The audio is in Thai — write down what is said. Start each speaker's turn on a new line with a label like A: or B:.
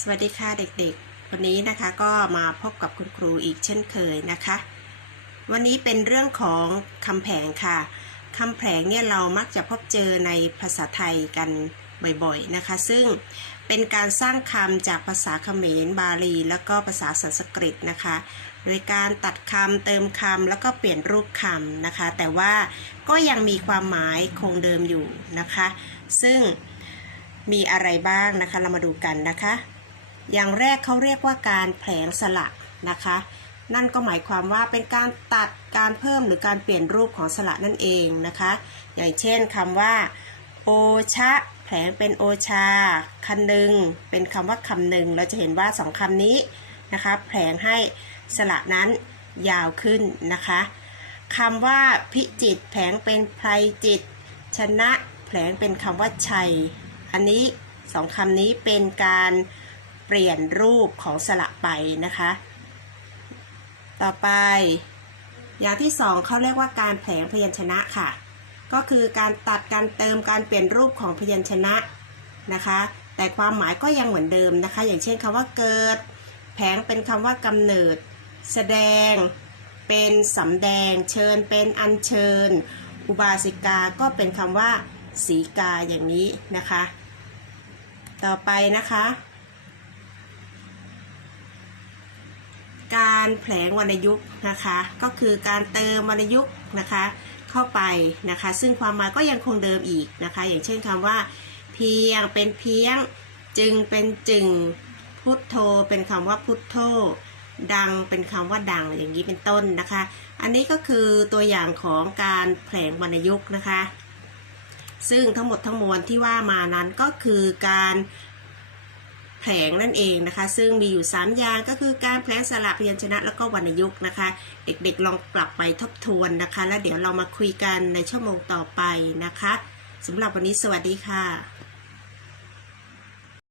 A: สวัสดีค่ะเด็กๆ วันนี้นะคะก็มาพบกับคุณครูอีกเช่นเคยนะคะ วันนี้เป็นเรื่องของคำแผงค่ะคำแผงเนี่ยเรามักจะพบเจอในภาษาไทยกันบ่อยๆนะคะ ซึ่งเป็นการสร้างคำจากภาษาเขมรบาลี แล้วก็ภาษาสันสกฤตนะคะ โดยการตัดคำเติมคำแล้วก็เปลี่ยนรูปคำนะคะ แต่ว่าก็ยังมีความหมายคงเดิมอยู่นะคะ ซึ่งมีอะไรบ้างนะคะเรามาดูกันนะคะ อย่างแรกเขาเรียกว่าการแผลงสลักนะคะ นั่นก็หมายความว่าเป็นการตัดการเพิ่มหรือการเปลี่ยนรูปของสระนั่นเองนะคะ อย่างเช่นคำว่า โอชะ แผลงเป็นโอชาคันหนึ่งเป็นคำว่าคำหนึ่งเราจะเห็นว่าสองคำนี้นะคะแผลงให้สระนั้นยาวขึ้นนะคะคำว่าพิจิตแผลงเป็นไพรจิต ชนะแผลงเป็นคำว่าชัย อันนี้สองคำนี้เป็นการ ปลี่ยนรูปของสระไปนะคะ ต่อไป อย่างที่สองเขาเรียกว่าการแผลงพยัญชนะค่ะ ก็คือการตัดการเติมการเปลี่ยนรูปของพยัญชนะนะคะ แต่ความหมายก็ยังเหมือนเดิมนะคะ อย่างเช่นคำว่าเกิด แผงเป็นคำว่ากำเนิด แสดง เป็นสำแดง เชิญ เป็นอัญเชิญ อุบาสิกาก็เป็นคำว่าสีกาอย่างนี้นะคะ ต่อไปนะคะ การแผลงวรรณยุกต์นะคะ ก็คือการเติมวรรณยุกต์นะคะเข้าไปนะคะ ซึ่งความหมายก็ยังคงเดิมอีกนะคะ อย่างเช่นคำว่า เพียงเป็นเพียง จึงเป็นจึงพุทโธเป็นคำว่าพุทโธดังเป็นคำว่าดังอย่างนี้เป็นต้นนะคะ อันนี้ก็คือตัวอย่างของการแผลงวรรณยุกต์นะคะ ซึ่งทั้งหมดทั้งมวลที่ว่ามานั้นก็คือการ แผลงนั่นเองนะคะ ซึ่งมีอยู่ 3 อย่างก็คือการแผลงสระพยัญชนะแล้วก็วรรณยุกต์นะคะ เด็กๆลองกลับไปทบทวนนะคะ แล้วเดี๋ยวเรามาคุยกันในชั่วโมงต่อไปนะคะสำหรับวันนี้สวัสดีค่ะ